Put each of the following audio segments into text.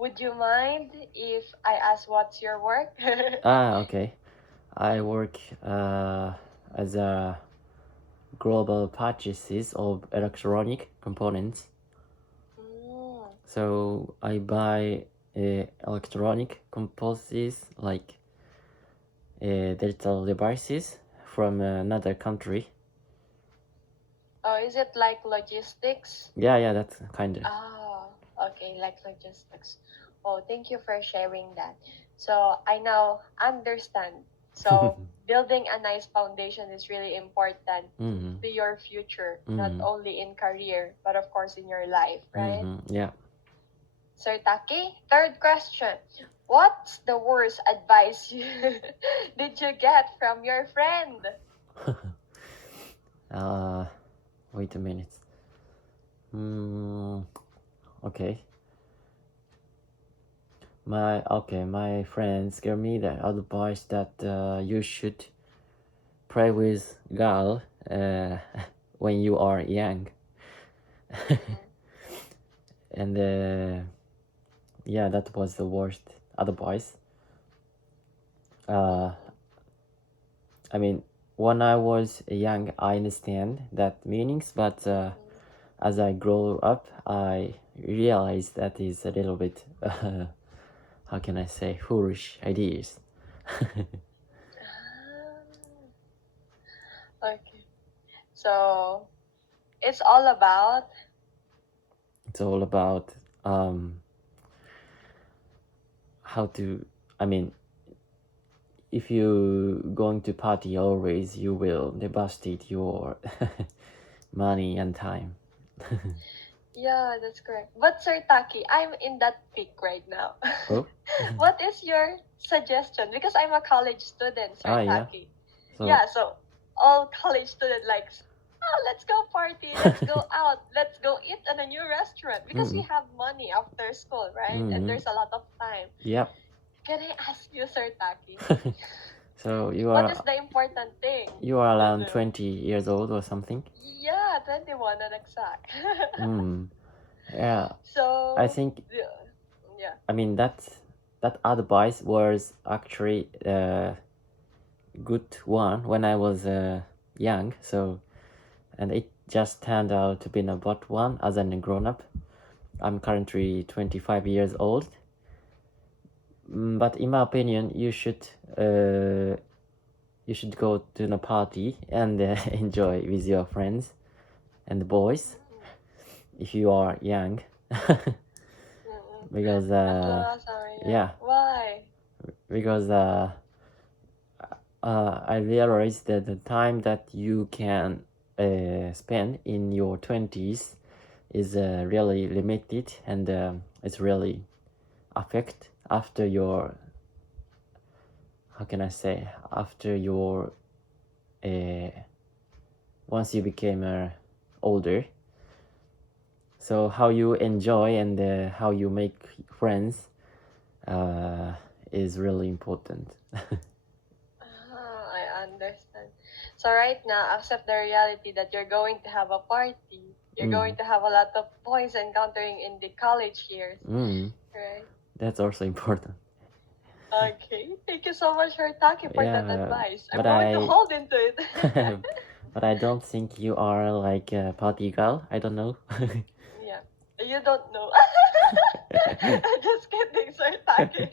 would you mind if I ask what's your work? Okay. I work as a global purchases of electronic components. Mm, So I buy electronic components like digital devices from another country. oh, is it like logistics? Yeah, that's kind of. Oh, okay, like logistics. Oh, thank you for sharing that. So I now understand. So building a nice foundation is really important Mm-hmm. to your future, not Mm-hmm. only in career, but of course in your life, right? Mm-hmm. Yeah. Sir Taki, third question. What's the worst advice you did you get from your friend? uh, Wait a minute. Mm, okay. My friends gave me the advice that you should pray with God when you are young, Mm-mm. and yeah, that was the worst advice. Uh, Mm-mm. I mean, when I was young, I understand that meanings, but Mm-mm. as I grow up, I realize that is a little bit, how can I say, foolish ideas. Ah, okay. So it's all about It's all about how to, I mean, if you going to party always, you will devastate your money and time. yeah, that's correct. But Sir Taki, I'm in that peak right now. Oh, What is your suggestion? Because I'm a college student, Sir yeah. Taki. So, Yeah, so all college student likes, oh, let's go party, let's go out, let's go eat at a new restaurant because we mm, have money after school, right? And mm, there's a lot of time. yep. Can I ask you, Sir Taki, So what is the important thing you are to around do? 20 years old or something. Yeah, 21 and exact. Mm, yeah, I So, think, yeah. I mean, that advice was actually a good one when I was young. So, and it just turned out to be a bad one as a grown up. I'm currently 25 years old. But in my opinion, you should go to the party and enjoy with your friends and boys Mm, if you are young. mm-mm. Because Nakakasaya. yeah, Why? because I realized that the time that you can spend in your 20s is really limited, and it's really affect after your, how can I say, after your uh, once you became older. So how you enjoy and how you make friends uh, is really important. Ah, I understand. So right now, accept the reality that you're going to have a party. You're Mm. going to have a lot of boys encountering in the college years, Mm. right? That's also important. Okay. Thank you so much for talking for that Yeah, advice. I'm but going to hold into it. but I don't think you are like a party girl. I don't know. Yeah. You don't know. I'm just kidding, Sir Taki.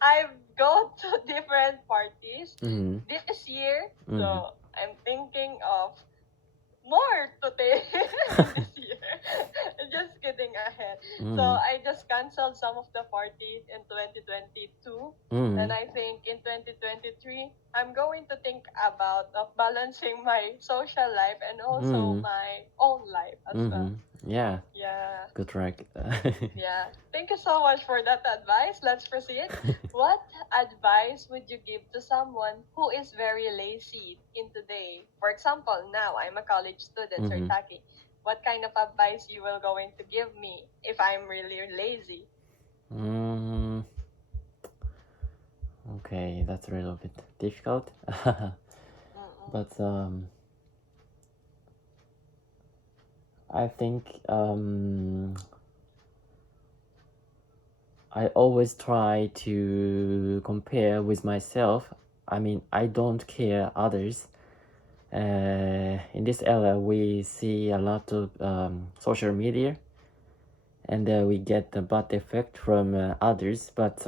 I've gone to different parties Mm-hmm. this year, Mm-hmm. so I'm thinking of more to take this year. Just kidding ahead. So Mm-hmm. I just canceled some of the parties in 2022. Mm-hmm. And I think in 2023, I'm going to think about of balancing my social life and also Mm-hmm. my own life as Mm-hmm. well. Yeah, Yeah. good track. Yeah. Thank you so much for that advice. Let's proceed. What advice would you give to someone who is very lazy in today? For example, now I'm a college student, Sir Mm-hmm. Taki. What kind of advice you will going to give me if I'm really lazy? Mm, okay, that's a little bit difficult. Mm-mm. But I think I always try to compare with myself. I mean, I don't care others. In this era, we see a lot of social media, and we get the bad effect from others. But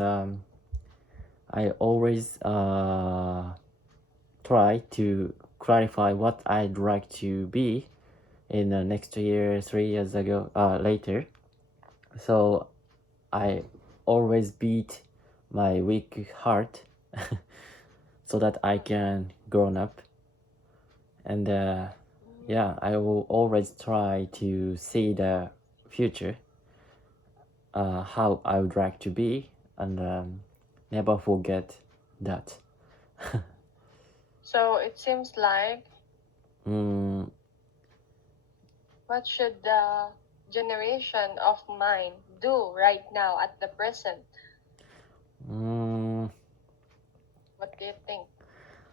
I always try to clarify what I'd like to be in the next year, 3 years ago, later. So I always beat my weak heart so that I can grown up. And yeah, I will always try to see the future, how I would like to be, and never forget that. So it seems like Mm, what should the generation of mine do right now at the present? mm, What do you think?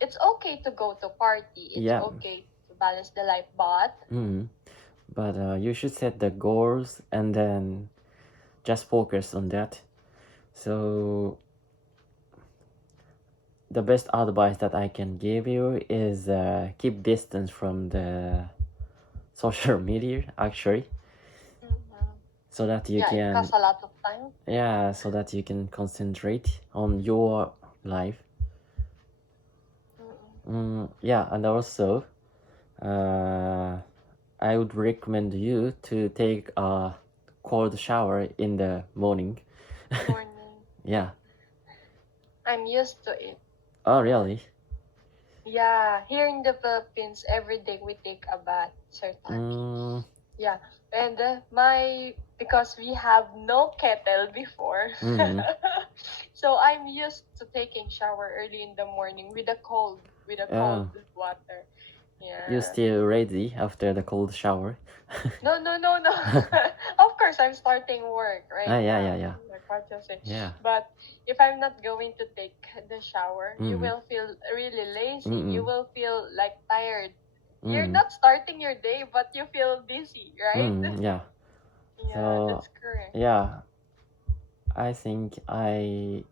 It's okay to go to party. It's yeah. okay to balance the life, but But you should set the goals and then just focus on that. So the best advice that I can give you is keep distance from the social media, actually, so that you yeah, it can costs a lot of time. so that you can concentrate on your life. Yeah, and also I would recommend you to take a cold shower in the morning. Morning. Yeah. I'm used to it. Oh, really? Yeah, here in the Philippines, every day we take a bath, Sir Taki. Yeah, and because we have no kettle before, so I'm used to taking shower early in the morning with a cold water. Yeah. You still ready after the cold shower? No. Of course, I'm starting work right yeah, now. yeah. Like what you say. Yeah. But if I'm not going to take the shower, you will feel really lazy. You will feel like tired. You're not starting your day, but you feel dizzy, right? Yeah. Yeah, So, that's correct. yeah, I think I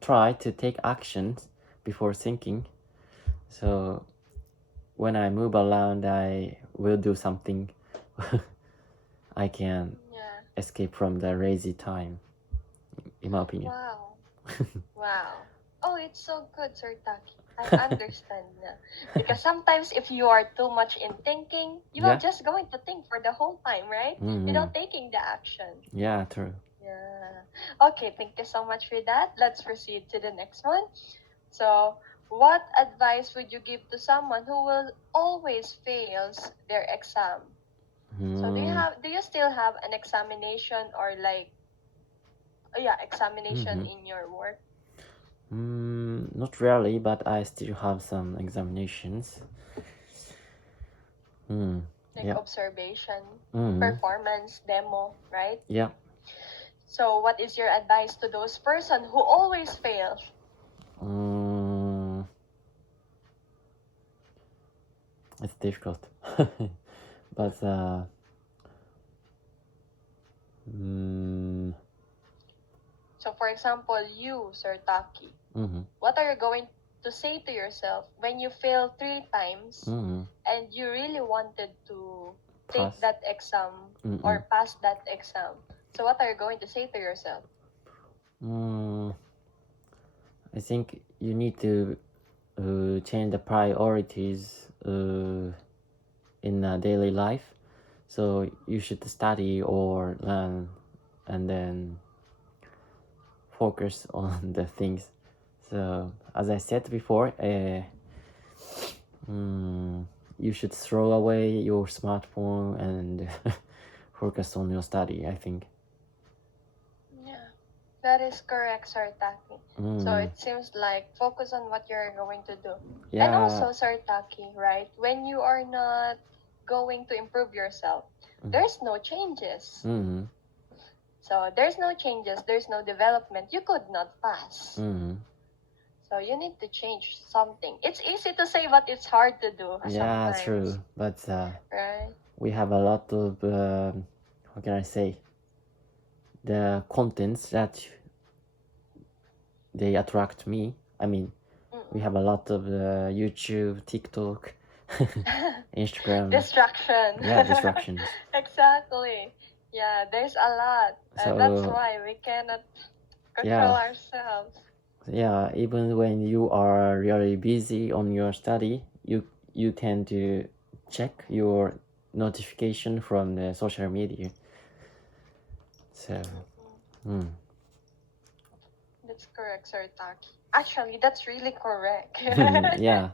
try to take actions before thinking. So when I move around, I will do something. I can escape from the lazy time, in my opinion. Wow. Wow. Oh, it's so good, Sir Taki. I understand now. Because sometimes if you are too much in thinking, you are just going to think for the whole time, right? Without taking the action. Yeah, true. Yeah. Okay, thank you so much for that. Let's proceed to the next one. So, what advice would you give to someone who will always fails their exam? So do you still have an examination or like examination in your work? Not really, but I still have some examinations. Like observation, performance, demo, right? Yeah. So what is your advice to those person who always fail? It's difficult. But so for example, you, Sir Taki, what are you going to say to yourself when you fail 3 times and you really wanted to take that exam or pass that exam? So what are you going to say to yourself? I think you need to change the priorities in daily life. So you should study or learn and then focus on the things. So as I said before, you should throw away your smartphone and focus on your study, I think. Yeah, that is correct, Sir Taki. So it seems like focus on what you're going to do. Yeah. And also, Sir Taki, right? When you are not going to improve yourself, there's no changes. So there's no changes, there's no development. You could not pass. So you need to change something. It's easy to say, but it's hard to do. Yeah, sometimes. true. But right? We have a lot of how can I say, the contents that they attract me. I mean, we have a lot of YouTube, TikTok, Instagram. Distraction. Yeah, distractions. Exactly. Yeah, there's a lot. And that's So why we cannot control yeah, ourselves. yeah. Even when you are really busy on your study, you tend to check your notification from the social media. So, That's correct, Sir Taki. Actually, that's really correct. yeah,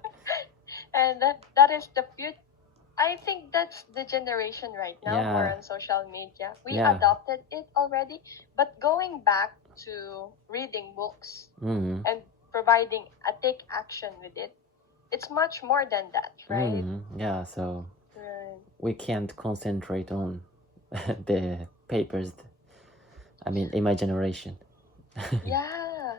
And that is the future. I think that's the generation right now, more yeah, on social media. We yeah. adopted it already, but going back to reading books and providing a take action with it, it's much more than that, right? Yeah, so Right. we can't concentrate on the papers. I mean, in my generation. Yeah.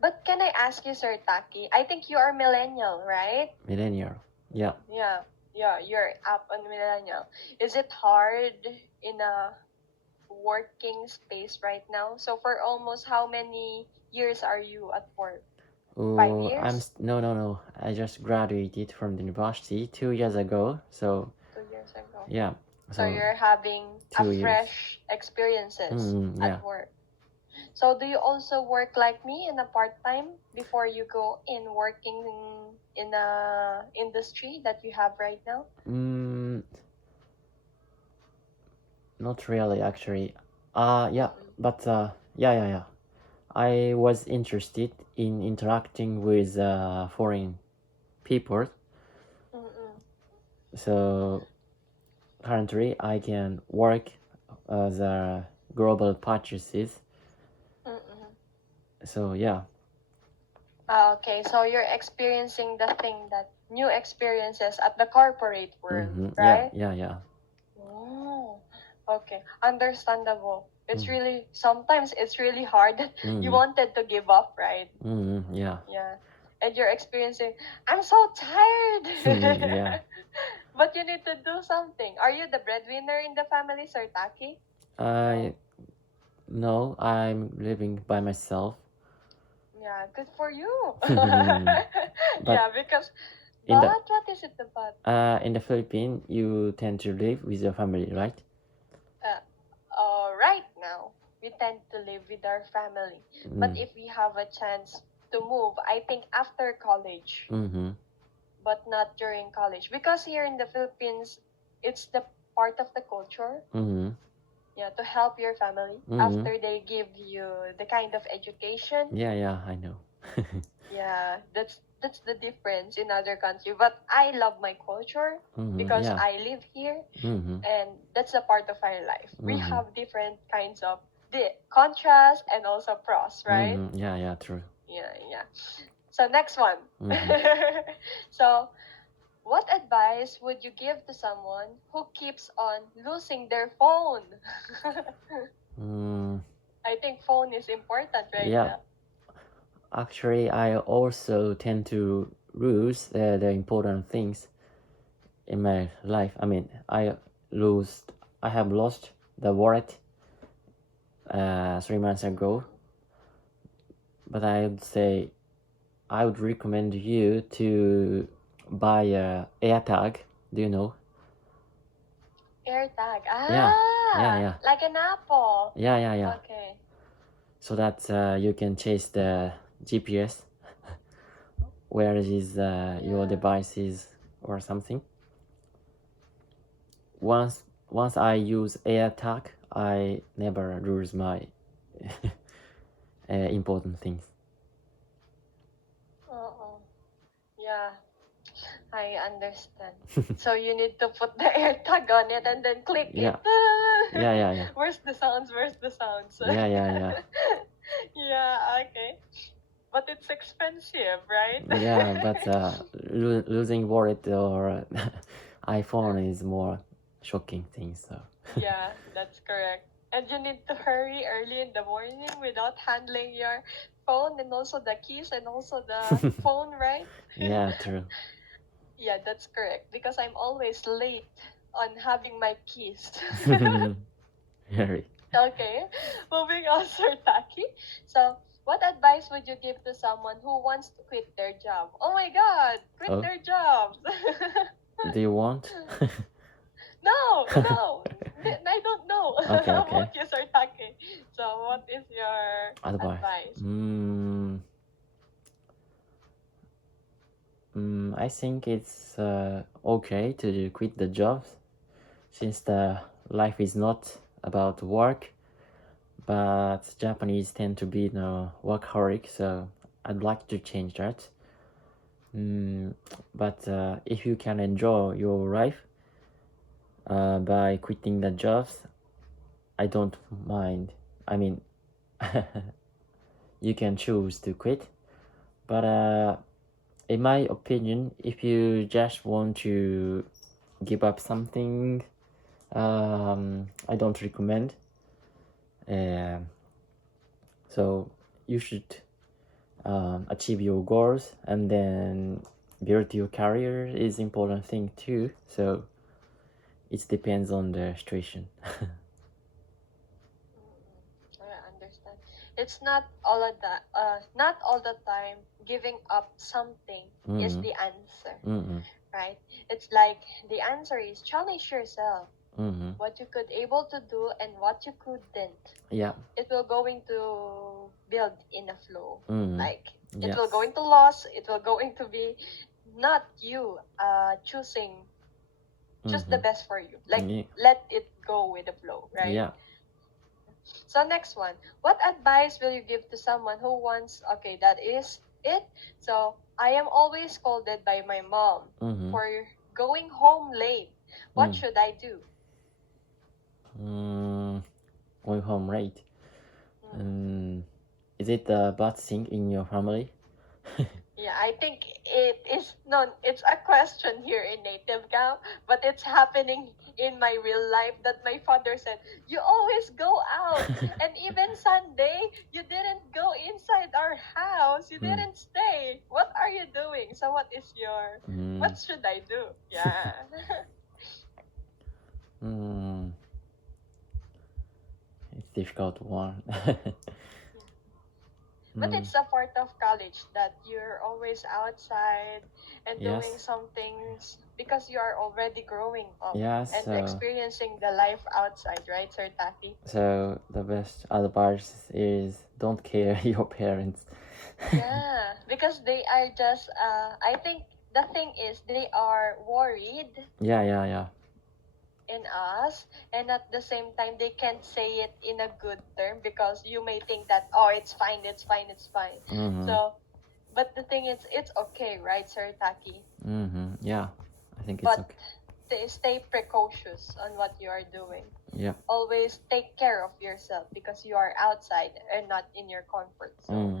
But can I ask you, Sir Taki? I think you are millennial, right? Millennial. Yeah. Yeah. Yeah, you're up on millennial. Is it hard in a working space right now? So for almost how many years are you at work? 5 Oh, years? no. I just graduated from the university 2 years ago. So 2 years ago. yeah. So So you're having a 2 years. fresh experiences Yeah. at work. So do you also work like me in a part-time before you go in working in a industry that you have right now? Not really, actually. Yeah, but yeah. I was interested in interacting with foreign people. So currently, I can work as a global purchases. So yeah. Okay, so you're experiencing the thing that new experiences at the corporate world, right? Yeah. Oh, okay, understandable. It's really sometimes it's really hard that you wanted to give up, right? Yeah. Yeah, and you're experiencing. I'm so tired. Yeah. But you need to do something. Are you the breadwinner in the family, Sir Taki? No, I'm living by myself. Yeah, good for you. But Yeah, because in the what is it about? in the Philippines, you tend to live with your family, right? Right now, we tend to live with our family. But if we have a chance to move, I think after college, but not during college. Because here in the Philippines, it's the part of the culture. Yeah, to help your family after they give you the kind of education. Yeah, I know. Yeah, that's the difference in other country. But I love my culture because Yeah. I live here, and that's a part of our life. We have different kinds of the contrast and also pros, right? Yeah, true. Yeah. So next one. So what advice would you give to someone who keeps on losing their phone? I think phone is important right Yeah. now. Actually, I also tend to lose the important things in my life. I mean, I have lost the wallet 3 months ago. But I would say I would recommend you to buy a AirTag. Do you know? AirTag. Yeah. Like an Apple. Yeah. Okay. So that you can chase the GPS where is your device is or something. Once I use AirTag, I never lose my important things. Yeah, I understand. So you need to put the AirTag on it and then click Yeah. it. Yeah. Where's the sounds? Yeah. Yeah, okay. But it's expensive, right? Yeah, but losing wallet or iPhone is more shocking thing. So Yeah, that's correct. And you need to hurry early in the morning without handling your phone and also the keys and also the phone, right? yeah, true. Yeah, that's correct. Because I'm always late on having my keys. Very. Okay, moving on, Sir Taki. So, What advice would you give to someone who wants to quit their job? Oh my God, quit Oh, their jobs. do you want? No, no, I don't know. Okay, How okay. about you, Sir Taki? So, what is your Advice. advice? I think it's okay to quit the job since the life is not about work, but Japanese tend to be workaholic, so I'd like to change that. But if you can enjoy your life by quitting the jobs, I don't mind. I mean, you can choose to quit, but in my opinion, if you just want to give up something, I don't recommend. So you should achieve your goals, and then build your career is important thing too. So it depends on the situation. I understand. It's not all of the not all the time giving up something is Mm-hmm. the answer, Mm-hmm. right? It's like the answer is challenge yourself, Mm-hmm. what you could able to do and what you couldn't. Yeah. It will going to build in a flow. Mm-hmm. Like it Yes. will going to lose. It will going to be not you choosing choose the best for you. Like Yeah. let it go with the flow, right? Yeah. So next one, what advice will you give to someone who wants, okay, that is it. So I am always scolded by my mom Mm-hmm. for going home late. What should I do? Going home late. Is it a bad thing in your family? Yeah, I think it is no, it's a question here in native camp, but it's happening in my real life that my father said, you always go out. And even Sunday, you didn't go inside our house. You didn't stay. What are you doing? So what is your what should I do? Yeah. It's difficult one. But it's a part of college that you're always outside and Yes. doing some things because you are already growing up Yes. and experiencing the life outside, right, Sir Taki? So the best advice is don't care your parents. Yeah, because they are just I think the thing is they are worried Yeah. in us, and at the same time they can't say it in a good term because you may think that, oh, it's fine, it's fine, it's fine. So but the thing is it's okay, right, Sir Taki? Yeah, I think it's But okay. stay precautious on what you are doing. Yeah. Always take care of yourself because you are outside and not in your comfort zone.